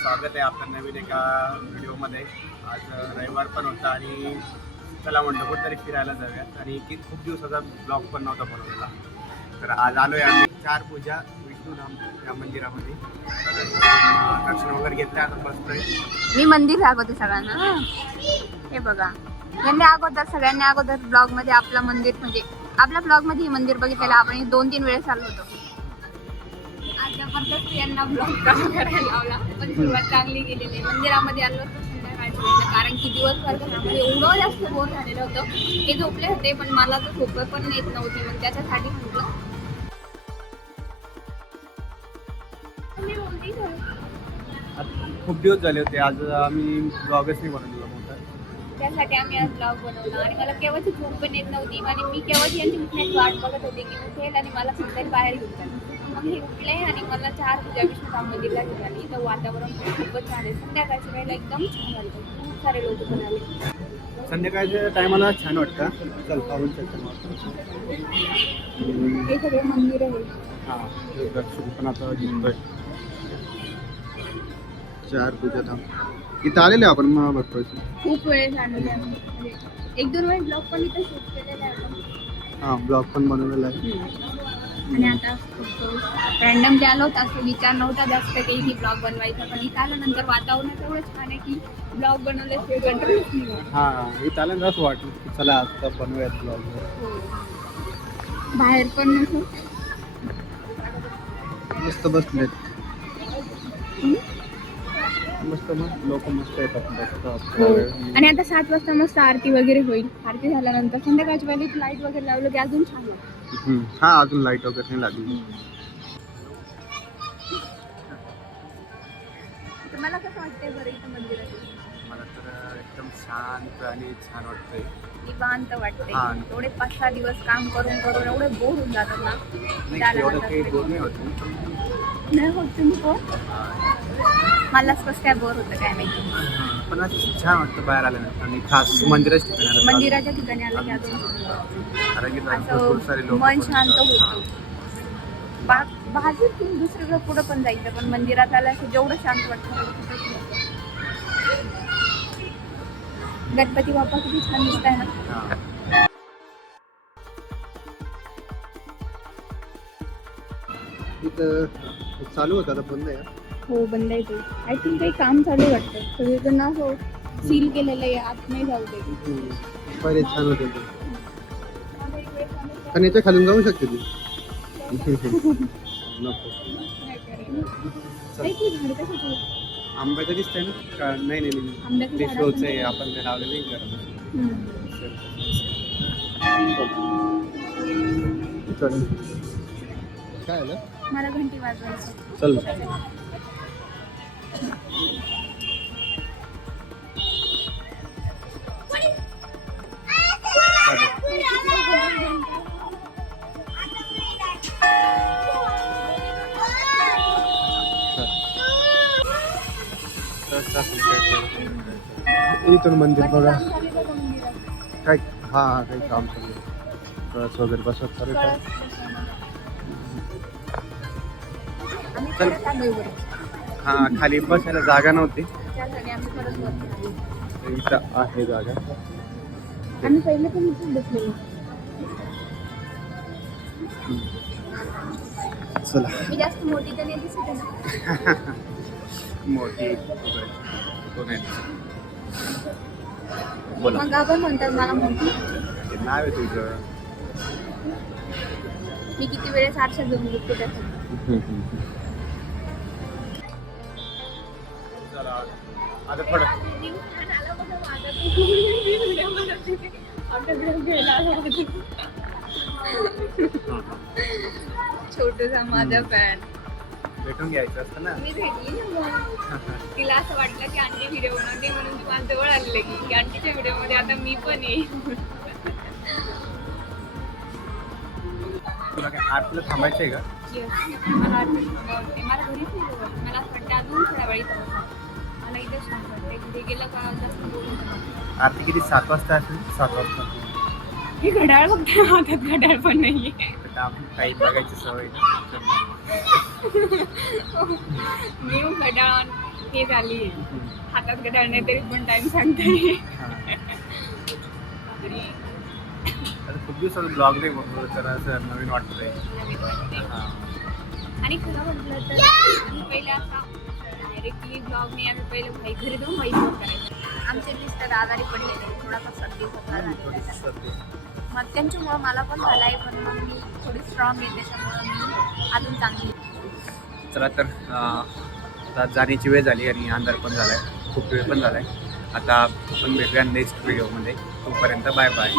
स्वागत आहे आपल्या नवीन एका व्हिडिओमध्ये. आज रविवार पण होता आणि चला म्हटलं कुठेतरी फिरायला जाऊयात आणि खूप दिवसाचा ब्लॉग पण नव्हता बनवलेला. तर आज आलोय आम्ही चार पूजा विष्णुधाम या मंदिरामध्ये. दर्शन वगैरे घेतलं, आता बसतोय. मी मंदिर दाखवते सगळ्यांना. हे बघा, सगळ्यांनी अगोदर ब्लॉग मध्ये आपला मंदिर म्हणजे आपल्या ब्लॉग मध्ये हे मंदिर बघितलेलं आपण 2-3 वेळेस आलो होतो. आज जबरदस्त यांना ब्लॉग करायला लावला, पण सुरुवात चांगली गेलेली. मंदिरामध्ये आलो होतो संध्याकाळच्या वेळेला, कारण की दिवसभर घरामध्ये एवढं जास्त बोर झालेलं होतं. ते झोपले होते पण मला तर झोप पण येत नव्हती, मग त्याच्यासाठी म्हटलं खूप दिवस झाले होते, आज आम्ही ब्लॉगच नाही बनवलेला मोठा. त्यासाठी आम्ही आज ब्लॉग बनवला. आणि मला केव्हाची झोप पण येत नव्हती आणि मी केव्हाची यांची उठण्याची वाट बघत होते की उठेल आणि मला कुठेतरी बाहेर घेऊन जाईल. मग हे उठले आणि मला 4 पूजा विष्णुधाम मंदिरला घेऊन आली. इथं वातावरण खूपच छान आहे. संध्याकाळच्या वेळेला एकदम छान झालं, खूप सारे लोक पण आले. संध्याकाळच्या टायमाला छान वाटतं. चल पाहून हे सगळे मंदिर आहे. हां, दर्शन पण आता घेतोय. 4 पूजा धाम इथं आलेले आपण मग बघतोय. खूप वेळेस आलेले आम्ही, म्हणजे 1-2 वेळेस ब्लॉग पण इथं शूट केलेला आहे आपण. हां, ब्लॉग पण बनवलेला आहे. आणि आता रँडमली आलो होतो, असं विचार नव्हता जास्त काही की ब्लॉग बनवायचा, पण इथं आल्यानंतर वातावरण एवढं छान आहे की ब्लॉग बनवल्याशिवाय कंट्रोलच नाही. हां, इथं आल्यानंतर असं वाटलं की चला आता बनवूयात ब्लॉग. बाहेर पण नसो मस्त बसलेत, मस्त मग लोक मस्त येतात बसतात. आणि आता 7 वाजता मस्त आरती वगैरे होईल. आरती झाल्यानंतर संध्याकाळच्या वेळेत लाईट वगैरे लावलं की अजून छान होईल. हा, अजून लाईट वगैरे नाही लागली. तुम्हाला कसं वाटतंय बरं इथं मंदिरात? मला तर एकदम शांत आणि छान वाटतंय, निवांत वाटते. हा. एवढे 5-6 दिवस काम करून करून एवढे बोर होऊन जातात ना. नाही एवढं काही बोर नाही होत. नाही होत तुम्ही बोर? मलाच कसं काय बोर होतं काय माहिती. पण असं छान वाटतं बाहेर आल्यानंतर. आणि खास मंदिराच्या ठिकाणी मंदिराच्या ठिकाणी आलं की अजून कारण की भरपूर सारे असं लोक मन शांत होतं. बाजूत दुसरीकडे पुढं पण जायचं, पण मंदिरात आलं की जेवढं शांत वाटतं तेवढं कुठंच नाही. गणपती बाप्पा किती छान दिसत आहे ना. इथं चालू होतं, आता बंद आहे. हो, बंद आहे ते. आय थिंक काही काम चालू आहे वाटतं. सगळीकडनं असं सील केलेलं आहे, आत नाही जाऊ दे. पहिले छान होते ते, पण याच्या खालून जाऊ शकते ती. नको. आंब्याचं दिसतंय ना का? नाही नाही नाही, आंब्याचं ते झाड शोचं पण- आहे, आपण ते लावलेलं नाही करत. चल काय आलं? मला घंटी वाजवायची. चल इथून मंदिर बघा काम चालू आहे बघा मंदिरात. काय. हा, काही काम चालू आहे. कळस वगैरे बसत चालू आहे. कळस बसवणं. आम्ही चल. परत आलोय वर. हा, खाली बसायला जागा नव्हती, त्यासाठी आम्ही परत वरती आलो. इथं आहे जागा. आम्ही पहिले पण इथेच बसलेलो. चला. मी जास्त मोठी तर नाही दिसत आहे ना. मोठी कोण आहे? बोला. मग आपण म्हणतात मला मोठी. ते नाव आहे तुझं. मी किती वेळेस आरशात जाऊन बघते त्यासाठी. चला आता पड. छोटूसा माझा फॅन. भेटून घ्यायचं असतं ना. मी भेटली ना मग. तिला असं वाटलं की आंटी व्हिडिओ बनवते म्हणून ती माझ्या जवळ आली की आंटीच्या व्हिडिओमध्ये आता मी पण येईन. तुला काय आतलं थांबायचं आहे का? मला आवडते. मला घरीच नाही जवळ. मला असं वाटतं अजून थोड्या वेळ इथं बसा. मला इथं शांत वाटते. तिथे गेलं का जास्त बोलून. आरती किती 7 वाजता असेल? 7 वाजता. हे घड्याळ बघते, हातात घड्याळ पण नाहीये. काही बघायची सवय. मी घड्याळ हे झाली हातात घड्याळ नाही तरी पण टाइम सांगते. आता खूप दिवसाचा ब्लॉग नाही बघतो तर असं नवीन वाटतंय. आणि खरं म्हटलं तर आम्ही पहिले असा डायरेक्टली ब्लॉग नाही, आम्ही पहिले भाई घरी जाऊन व्हॉइस ब्लॉग करायचो. आमचे मिस्टर आजारी पडलेले, थोडासा सर्दी खोकला झालेला, मग त्यांच्यामुळं मला पण झाला आहे, पण मग मी थोडी स्ट्रॉंग आहे त्याच्यामुळं मी अजून चांगली. चला तर आता जाण्याची वेळ झाली आणि अंधार पण झालाय, खूप वेळ पण झालाय. आता आपण भेटूया नेक्स्ट व्हिडिओमध्ये. तोपर्यंत बाय बाय.